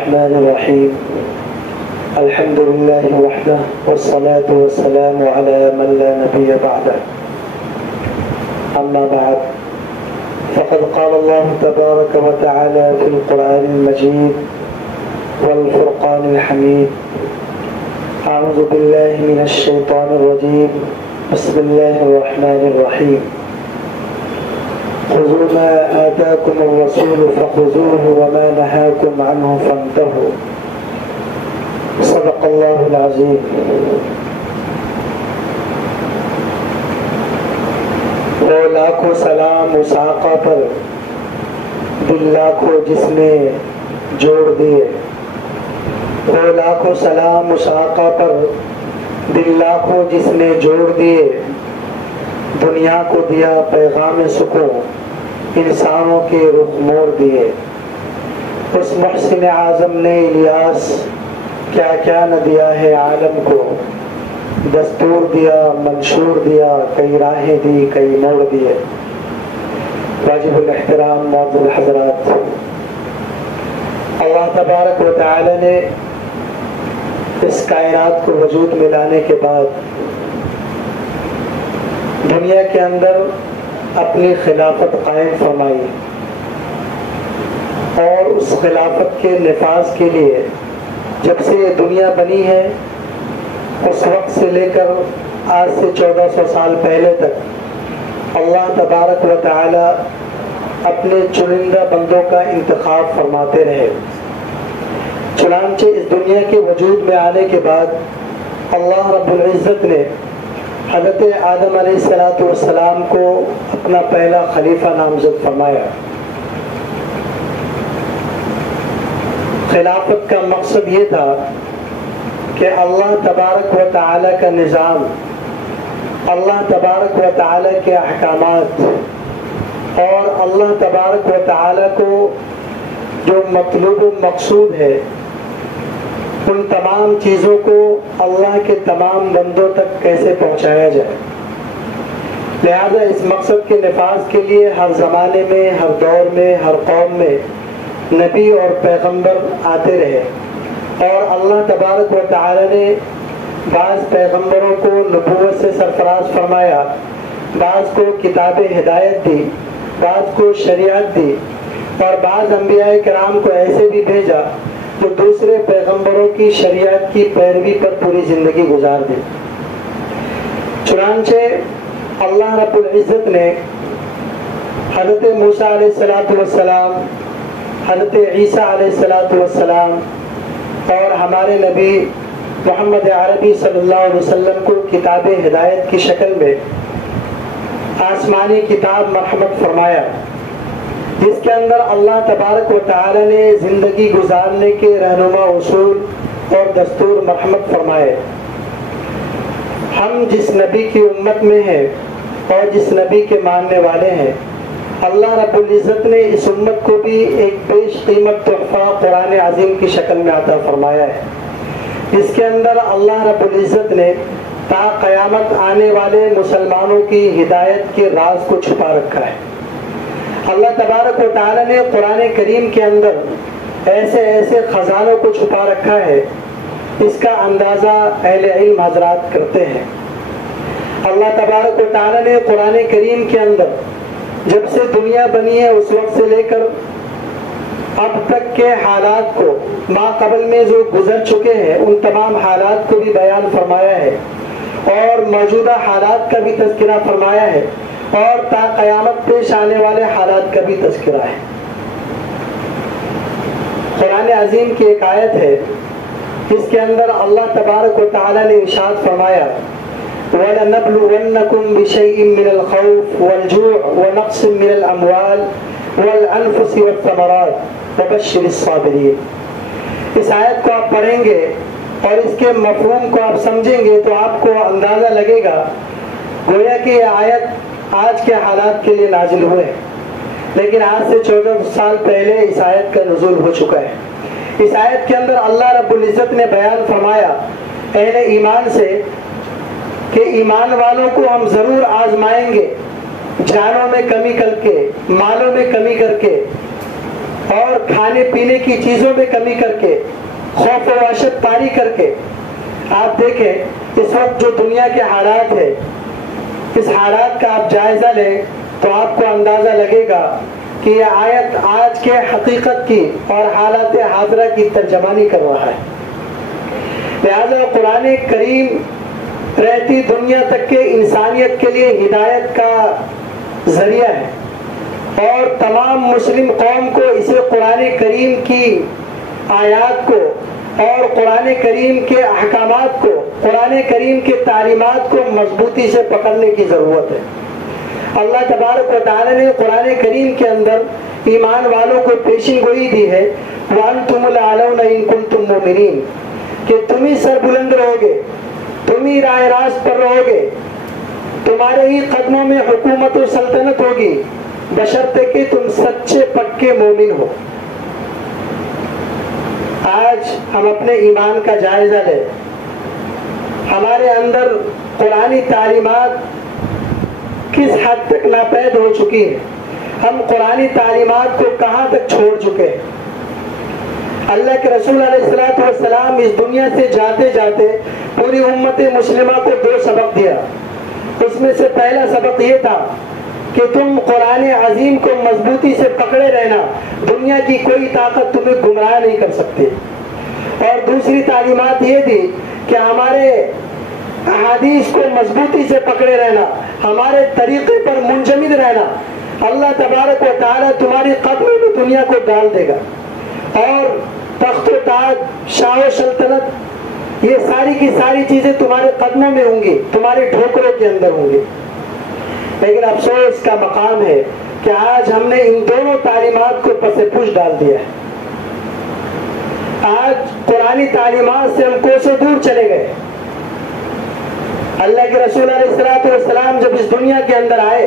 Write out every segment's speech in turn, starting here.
الرحمن الرحيم الحمد لله وحده والصلاة والسلام على من لا نبي بعده أما بعد فقد قال الله تبارك وتعالى في القرآن المجيد والفرقان الحميد أعوذ بالله من الشيطان الرجيم بسم الله الرحمن الرحيم خذوا ما آتاكم الرسول فخذوه وما نهاكم عنه فانتهوا صدق الله العظيم. وہ لاکھوں سلام اس آقا پر دل لاکھوں جس نے جوڑ دیے. وہ لاکھوں سلام اس آقا پر دل لاکھوں جس نے جوڑ دیے. دنیا کو دیا پیغام سکون انسانوں کے رخ موڑ دیے. اس محسن اعظم نے الیاس کیا کیا نہ دیا ہے عالم کو. دستور دیا منشور دیا کئی راہیں دی کئی موڑ دیے. واجب الاحترام معزز الحضرات، اللہ تبارک و تعالی نے اس کائنات کو وجود میں لانے کے بعد دنیا کے اندر اپنی خلافت قائم فرمائی اور اس خلافت کے نفاذ کے لیے جب سے یہ دنیا بنی ہے اس وقت سے لے کر آج سے 1400 سال پہلے تک اللہ تبارک و تعالی اپنے چنندہ بندوں کا انتخاب فرماتے رہے. چنانچہ اس دنیا کے وجود میں آنے کے بعد اللہ رب العزت نے حضرت آدم علیہ السلام کو اپنا پہلا خلیفہ نامزد فرمایا. خلافت کا مقصد یہ تھا کہ اللہ تبارک و تعالی کا نظام، اللہ تبارک و تعالی کے احکامات اور اللہ تبارک و تعالی کو جو مطلوب و مقصود ہے ان تمام چیزوں کو اللہ کے تمام بندوں تک کیسے پہنچایا جائے. لہذا اس مقصد کے نفاذ کے لیے ہر زمانے میں ہر دور میں ہر قوم میں نبی اور پیغمبر آتے رہے اور اللہ تبارک و تعالی نے بعض پیغمبروں کو نبوت سے سرفراز فرمایا، بعض کو کتاب ہدایت دی، بعض کو شریعت دی اور بعض انبیاء کرام کو ایسے بھی بھیجا جو دوسرے پیغمبروں کی شریعت کی پیروی پر پوری زندگی گزار دی. چنانچہ اللہ رب العزت نے حضرت موسیٰ علیہ السلام، حضرت عیسیٰ علیہ السلام اور ہمارے نبی محمد عربی صلی اللہ علیہ وسلم کو کتاب ہدایت کی شکل میں آسمانی کتاب مرحمت فرمایا، جس کے اندر اللہ تبارک و تعالی نے زندگی گزارنے کے رہنما اصول اور دستور مرحمت فرمائے. ہم جس نبی کی امت میں ہیں اور جس نبی کے ماننے والے ہیں، اللہ رب العزت نے اس امت کو بھی ایک بیش قیمت تحفہ قرآن عظیم کی شکل میں عطا فرمایا ہے، جس کے اندر اللہ رب العزت نے تا قیامت آنے والے مسلمانوں کی ہدایت کے راز کو چھپا رکھا ہے. اللہ تبارک و تعالی نے قرآن کریم کے اندر ایسے ایسے خزانوں کو چھپا رکھا ہے، اس کا اندازہ اہل علم حضرات کرتے ہیں. اللہ تبارک و تعالی نے قرآن کریم کے اندر جب سے دنیا بنی ہے اس وقت سے لے کر اب تک کے حالات کو، ما قبل میں جو گزر چکے ہیں ان تمام حالات کو بھی بیان فرمایا ہے اور موجودہ حالات کا بھی تذکرہ فرمایا ہے اور تا قیامت پیش آنے والے حالات کا بھی تذکرہ ہے. قرآن عظیم کی ایک آیت ہے جس کے اندر اللہ تبارک و تعالی نے ارشاد فرمایا وَلَنَبْلُوَنَّكُمْ بِشَيْءٍ مِّنَ الْخَوْفِ وَالْجُوعِ وَنَقْصٍ مِّنَ الْأَمْوَالِ وَالْأَنفُسِ وَالثَّمَرَاتِ وَبَشِّرِ الصَّابِرِينَ. اس آیت کو آپ پڑھیں گے اور اس کے مفہوم کو آپ سمجھیں گے تو آپ کو اندازہ لگے گا گویا کہ یہ آیت آج کے حالات کے لیے نازل ہوئے، لیکن آج سے 14 سال پہلے اس آیت کا نزول ہو چکا ہے. اس آیت کے اندر اللہ رب العزت نے بیان فرمایا اہل ایمان سے کہ ایمان والوں کو ہم ضرور آزمائیں گے، جانوں میں کمی کر کے، مالوں میں کمی کر کے، اور کھانے پینے کی چیزوں میں کمی کر کے، خوف و وحشت پاری کر کے، آپ دیکھیں اس وقت جو دنیا کے حالات ہے، اس حالات کا آپ جائزہ لیں تو آپ کو اندازہ لگے گا کہ یہ آیت آج کے حقیقت کی اور حالات حاضرہ کی ترجمانی کر رہا ہے۔ لہذا قرآن کریم رہتی دنیا تک کے انسانیت کے لیے ہدایت کا ذریعہ ہے، اور تمام مسلم قوم کو اسے قرآن کریم کی آیات کو اور قرآن کریم کے احکامات کو، قرآن کریم کے تعلیمات کو مضبوطی سے پکڑنے کی ضرورت ہے۔ اللہ تبارک و تعالی نے قرآن کریم کے اندر ایمان والوں کو پیشین گوئی دی ہے، وَأَنْتُمُ الْأَعْلَوْنَ إِن كُنتُم مُؤْمِنِينَ، کہ تم ہی سر بلند رہو گے، تم ہی راہ راست پر رہو گے، تمہارے ہی قدموں میں حکومت و سلطنت ہوگی، بشرطے کہ تم سچے پکے مومن ہو۔ آج ہم اپنے ایمان کا جائزہ لیں، ہمارے اندر قرآنی تعلیمات کس حد تک ناپید ہو چکی ہے، ہم قرآنی تعلیمات کو کہاں تک چھوڑ چکے ہیں۔ اللہ کے رسول علیہ السلام اس دنیا سے جاتے جاتے پوری امت مسلمہ کو 2 سبق دیا۔ اس میں سے پہلا سبق یہ تھا کہ تم قرآن عظیم کو مضبوطی سے پکڑے رہنا، دنیا کی کوئی طاقت تمہیں گمراہ نہیں کر سکتی۔ اور دوسری تعلیمات یہ تھی کہ ہمارے احادیث کو مضبوطی سے پکڑے رہنا، ہمارے طریقے پر منجمد رہنا، اللہ تبارک و تعالی تمہاری قدموں میں دنیا کو ڈال دے گا، اور تخت و تاج، شاہ و سلطنت، یہ ساری کی ساری چیزیں تمہارے قدموں میں ہوں گی، تمہارے ڈھوکروں کے اندر ہوں گی۔ لیکن افسوس کا مقام ہے کہ آج ہم نے ان دونوں تعلیمات کو پس پش ڈال دیا ہے۔ آج قرآنی تعلیمات سے ہم کوسوں دور چلے گئے۔ اللہ کے رسول علیہ السلام جب اس دنیا کے اندر آئے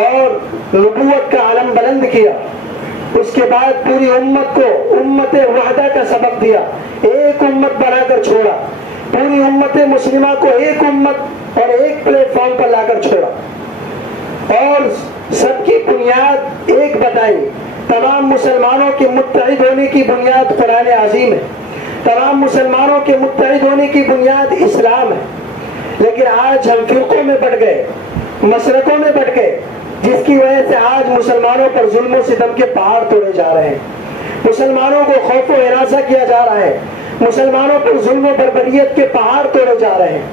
اور نبوت کا علم بلند کیا، اس کے بعد پوری امت کو امت وحدہ کا سبق دیا، ایک امت بنا کر چھوڑا، پوری امت مسلمہ کو ایک امت اور ایک پلیٹ فارم پر لا کر چھوڑا، اور سب کی بنیاد ایک بتائی۔ تمام مسلمانوں کے متحد ہونے کی بنیاد قرآن عظیم ہے، تمام مسلمانوں کے متحد ہونے کی بنیاد اسلام ہے۔ لیکن آج ہم فرقوں میں بٹ گئے، مسلکوں میں بٹ گئے، جس کی وجہ سے آج مسلمانوں پر ظلم و ستم کے پہاڑ توڑے جا رہے ہیں، مسلمانوں کو خوف و ہراساں کیا جا رہا ہے، مسلمانوں پر ظلم و بربریت کے پہاڑ توڑے جا رہے ہیں۔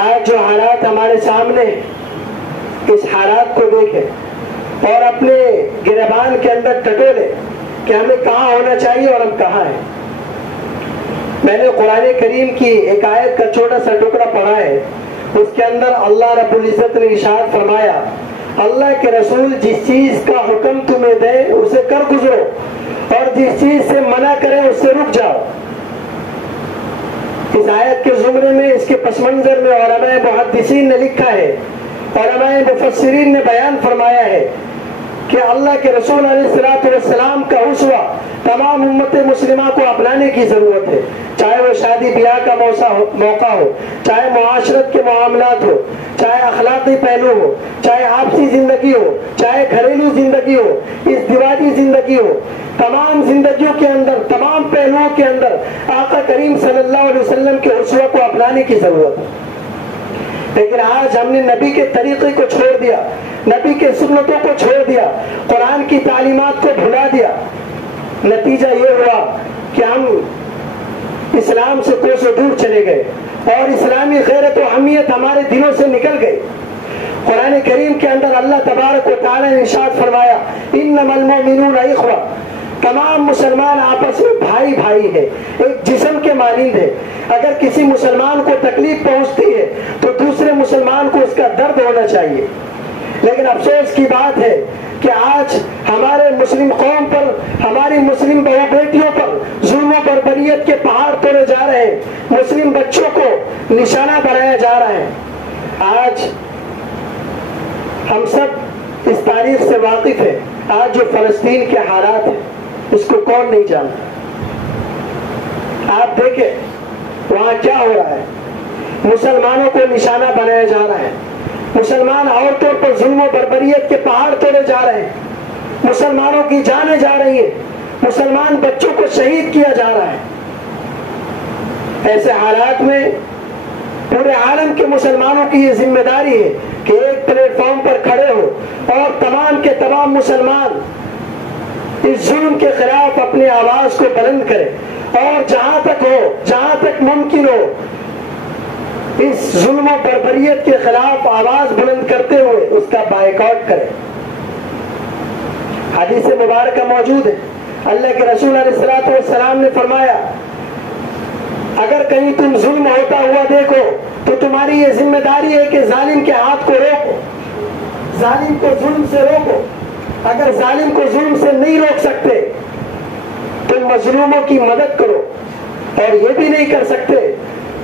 آج جو حالات ہمارے سامنے، اس حالات کو دیکھیں اور اپنے گریبان کے اندر ٹٹولے کہ ہمیں کہاں ہونا چاہیے اور ہم کہاں ہیں۔ میں نے قرآن کریم کی ایک آیت کا چھوٹا سا ٹکڑا پڑھا ہے، اس کے اندر اللہ رب العزت نے ارشاد فرمایا، اللہ کے رسول جس چیز کا حکم تمہیں دے اسے کر گزرو، اور جس چیز سے منع کرے اس سے رک جاؤ۔ اس آیت کے زمرے میں، اس کے پس منظر میں علماء محدثین نے لکھا ہے، علماء مفسرین نے بیان فرمایا ہے کہ اللہ کے رسول علیہ السلام کا اسوہ تمام امت مسلمہ کو اپنانے کی ضرورت ہے، چاہے وہ شادی بیاہ کا موقع ہو، چاہے معاشرت کے معاملات ہو، چاہے اخلاقی پہلو ہو، چاہے آپسی زندگی ہو، چاہے گھریلو زندگی ہو، ازدواجی زندگی ہو، تمام زندگیوں کے اندر، تمام پہلوؤں کے اندر آقا کریم صلی اللہ علیہ وسلم کے اسوہ کو اپنانے کی ضرورت ہے۔ لیکن آج ہم نے نبی کے طریقے کو چھوڑ دیا، نبی کے سنتوں کو چھوڑ دیا، قرآن کی تعلیمات کو بھلا دیا۔ نتیجہ یہ ہوا کہ ہم اسلام سے کوسوں دور چلے گئے، اور اسلامی غیرت و اہمیت ہمارے دلوں سے نکل گئی۔ قرآن کریم کے اندر اللہ تبارک و تعالی نے ارشاد فرمایا، انما المؤمنون اخوہ، تمام مسلمان آپس میں بھائی بھائی ہے، ایک جسم کے مانند ہے۔ اگر کسی مسلمان کو تکلیف پہنچتی ہے تو دوسرے مسلمان کو اس کا درد ہونا چاہیے۔ لیکن افسوس کی بات ہے کہ آج ہمارے مسلم قوم پر، ہماری مسلم بہو بیٹیوں پر ظلم و بربریت کے پہاڑ توڑے جا رہے ہیں، مسلم بچوں کو نشانہ بنایا جا رہا ہے۔ آج ہم سب اس تاریخ سے واقف ہیں، آج جو فلسطین کے حالات ہیں اس کو کون نہیں جانتا؟ آپ دیکھیں وہاں کیا ہو رہا ہے، مسلمانوں کو نشانہ بنایا جا رہا ہے، مسلمان عورتوں پر ظلم و بربریت کے پہاڑ توڑے جا رہے ہیں، مسلمانوں کی جانیں جا رہی ہیں، مسلمان بچوں کو شہید کیا جا رہا ہے۔ ایسے حالات میں پورے عالم کے مسلمانوں کی یہ ذمہ داری ہے کہ ایک پلیٹ فارم پر کھڑے ہو اور تمام کے تمام مسلمان اس ظلم کے خلاف اپنی آواز کو بلند کرے، اور جہاں تک ممکن ہو اس ظلم و بربریت کے خلاف آواز بلند کرتے ہوئے اس کا بائیکاٹ کرے۔ حدیث مبارکہ موجود ہے، اللہ کے رسول علیہ الصلوۃ والسلام نے فرمایا اگر کہیں تم ظلم ہوتا ہوا دیکھو تو تمہاری یہ ذمہ داری ہے کہ ظالم کے ہاتھ کو روکو، ظالم کو ظلم سے روکو۔ اگر ظالم کو ظلم سے نہیں روک سکتے تو مظلوموں کی مدد کرو، اور یہ بھی نہیں کر سکتے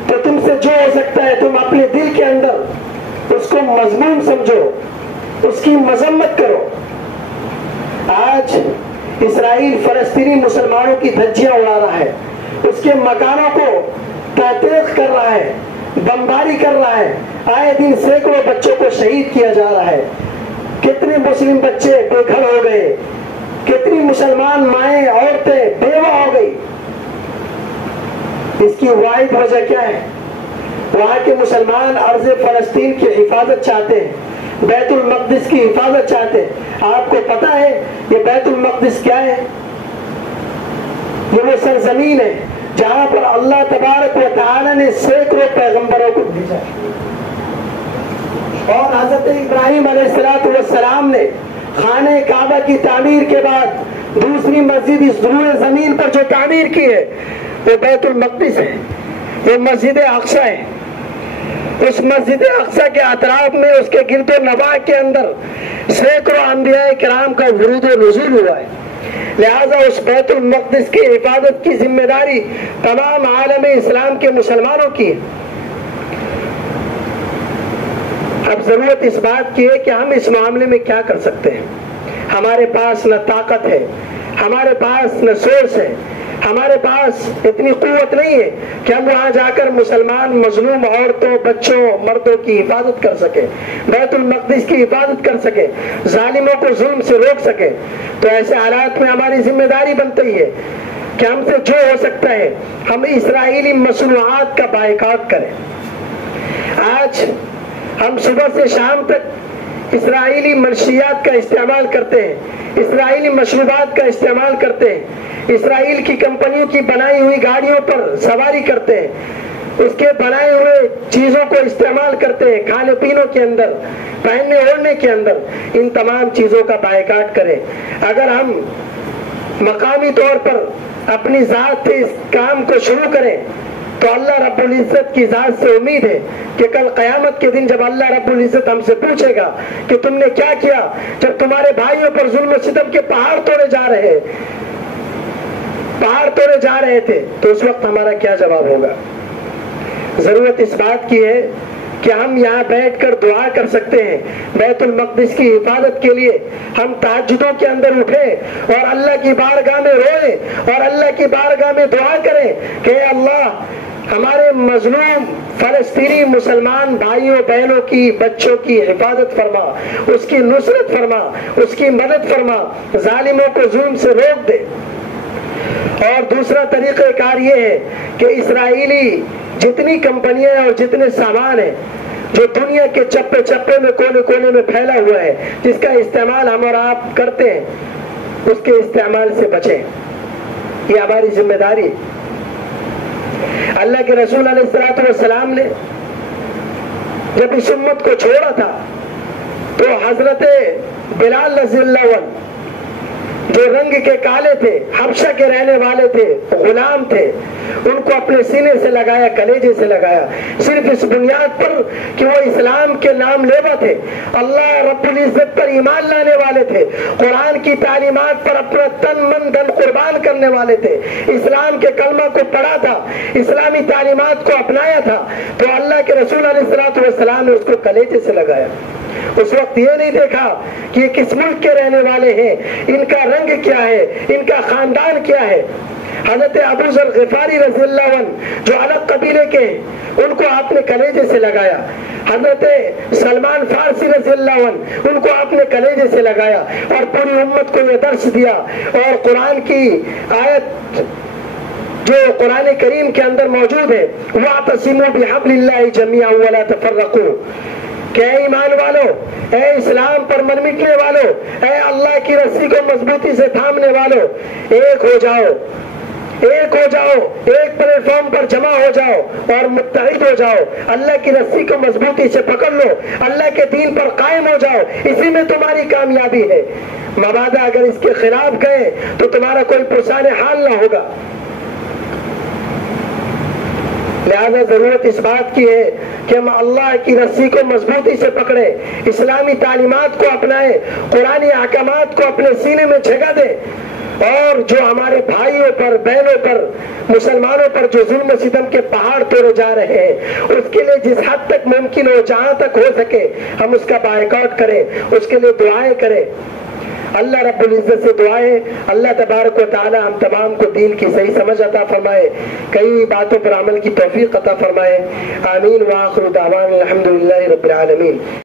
تو تم سے جو ہو سکتا ہے تم اپنے دل کے اندر اس کو مذموم سمجھو، اس کی مذمت کرو۔ آج اسرائیل فلسطینی مسلمانوں کی دھجیاں اڑا رہا ہے، اس کے مکانوں کو تحقیق کر رہا ہے، بمباری کر رہا ہے، آئے دن سینکڑوں بچوں کو شہید کیا جا رہا ہے۔ کتنے مسلم بچے بے گھر ہو گئے، کتنی مسلمان مائیں عورتیں بیوہ ہو گئی۔ اس کی واحد وجہ کیا ہے؟ وہاں کے مسلمان ارض فلسطین کی حفاظت چاہتے ہیں، بیت المقدس کی حفاظت چاہتے ہیں۔ آپ کو پتا ہے یہ بیت المقدس کیا ہے؟ یہ وہ سرزمین ہے جہاں پر اللہ تبارک و تعالی نے سینکڑوں پیغمبروں کو بھیجا، اور حضرت ابراہیم علیہ السلام نے خانہ کعبہ کی تعمیر کے بعد دوسری مسجد اس روئے زمین پر جو تعمیر کی ہے وہ بیت المقدس ہے، وہ مسجد اقصی ہے۔ اس مسجد اقصی کے اطراف میں اس کے گرد و نواح کے اندر سینکڑوں انبیاء کرام کا ورود و نزول ہوا ہے۔ لہذا اس بیت المقدس کی حفاظت کی ذمہ داری تمام عالم اسلام کے مسلمانوں کی ہے۔ اب ضرورت اس بات کی ہے کہ ہم اس معاملے میں کیا کر سکتے ہیں۔ ہمارے پاس نہ طاقت ہے، ہمارے پاس نہ سورس ہے، ہمارے پاس اتنی قوت نہیں ہے کہ ہم وہاں جا کر مسلمان مظلوم عورتوں، بچوں، مردوں کی حفاظت کر سکیں، بیت المقدس کی حفاظت کر سکیں، ظالموں کو ظلم سے روک سکیں۔ تو ایسے حالات میں ہماری ذمہ داری بنتی ہے کہ ہم سے جو ہو سکتا ہے ہم اسرائیلی مصنوعات کا بائیکاٹ کریں۔ آج ہم صبح سے شام تک اسرائیلی منشیات کا استعمال کرتے ہیں، اسرائیلی مشروبات کا استعمال کرتے ہیں، اسرائیل کی کمپنیوں کی بنائی ہوئی گاڑیوں پر سواری کرتے ہیں، اس کے بنائے ہوئے چیزوں کو استعمال کرتے ہیں، کھانے پینوں کے اندر، پہننے اوڑھنے کے اندر۔ ان تمام چیزوں کا بائیکاٹ کریں۔ اگر ہم مقامی طور پر اپنی ذات سے اس کام کو شروع کریں تو اللہ رب العزت کی ذات سے امید ہے کہ کل قیامت کے دن جب اللہ رب العزت ہم سے پوچھے گا کہ تم نے کیا کیا جب تمہارے بھائیوں پر ظلم و ستم کے پہاڑ توڑے جا رہے تھے، تو اس وقت ہمارا کیا جواب ہوگا؟ ضرورت اس بات کی ہے کہ ہم یہاں بیٹھ کر دعا کر سکتے ہیں، بیت المقدس کی حفاظت کے لیے ہم تہجدوں کے اندر اٹھیں اور اللہ کی بارگاہ میں روئیں اور اللہ کی بارگاہ میں دعا کریں کہ اے اللہ ہمارے مظلوم فلسطینی مسلمان بھائیوں بہنوں کی، بچوں کی حفاظت فرما، اس کی نصرت فرما، اس کی مدد فرما، ظالموں کو ظلم سے روک دے۔ اور دوسرا طریقہ کار یہ ہے کہ اسرائیلی جتنی کمپنیاں اور جتنے سامان ہیں جو دنیا کے چپے چپے میں کونے کونے میں پھیلا ہوا ہے، جس کا استعمال ہم اور آپ کرتے ہیں، اس کے استعمال سے بچیں۔ یہ ہماری ذمہ داری۔ اللہ کے رسول علیہ السلام نے جب اس امت کو چھوڑا تھا تو حضرت بلال رضی اللہ عنہ جو رنگ کے کالے تھے، حبشہ کے رہنے والے تھے، غلام تھے، ان کو اپنے سینے سے لگایا، کلیجے سے لگایا، صرف اس بنیاد پر کہ وہ اسلام کے نام لیوا تھے، اللہ رب العزت پر ایمان لانے والے تھے، قرآن کی تعلیمات پر اپنا تن من دل قربان کرنے والے تھے، اسلام کے کلمہ کو پڑھا تھا، اسلامی تعلیمات کو اپنایا تھا، تو اللہ کے رسول علیہ السلام نے اس کو کلیجے سے لگایا۔ اس وقت یہ نہیں دیکھا کہ یہ کس ملک کے رہنے والے ہیں، ان کا رنگ کیا ہے، ان کا خاندان کیا ہے۔ حضرت ابو ذر غفاری رضی اللہ عنہ جو الگ قبیلے کے، ان کو آپ نے کلیجے سے لگایا. حضرت سلمان فارسی رضی اللہ عنہ، ان کو آپ نے کلیجے سے لگایا اور پوری امت کو یہ درس دیا. اور قرآن کی آیت جو قرآن کریم کے اندر موجود ہے، وَاعْتَصِمُوا بِحَبْلِ اللَّهِ جَمِيعًا وَلَا تَفَرَّقُوا، کہ اے ایمان والو، اے اسلام پر من مٹنے والو، اے اللہ کی رسی کو مضبوطی سے تھامنے والو، ایک ہو جاؤ، ایک ہو جاؤ، ایک پلیٹ فارم پر جمع ہو جاؤ اور متحد ہو جاؤ. اللہ کی رسی کو مضبوطی سے پکڑ لو، اللہ کے دین پر قائم ہو جاؤ، اسی میں تمہاری کامیابی ہے. مبادہ اگر اس کے خلاف گئے تو تمہارا کوئی پرسان حال نہ ہوگا. لہذا ضرورت اس بات کی ہے کہ ہم اللہ کی رسی کو مضبوطی سے پکڑیں، اسلامی تعلیمات کو اپنائیں، قرآنی احکامات کو اپنے سینے میں جگہ دیں، اور جو ہمارے بھائیوں پر، بہنوں پر، مسلمانوں پر جو ظلم و ستم کے پہاڑ توڑے جا رہے ہیں، اس کے لیے جس حد تک ممکن ہو، جہاں تک ہو سکے، ہم اس کا بائیکاٹ کریں، اس کے لیے دعائیں کریں. اللہ رب العزت سے دعائیں، اللہ تبارک و تعالی ہم تمام کو دین کی صحیح سمجھ عطا فرمائے، کئی باتوں پر عمل کی توفیق عطا فرمائے. آمین. وآخر دعوانا الحمدللہ رب العالمین.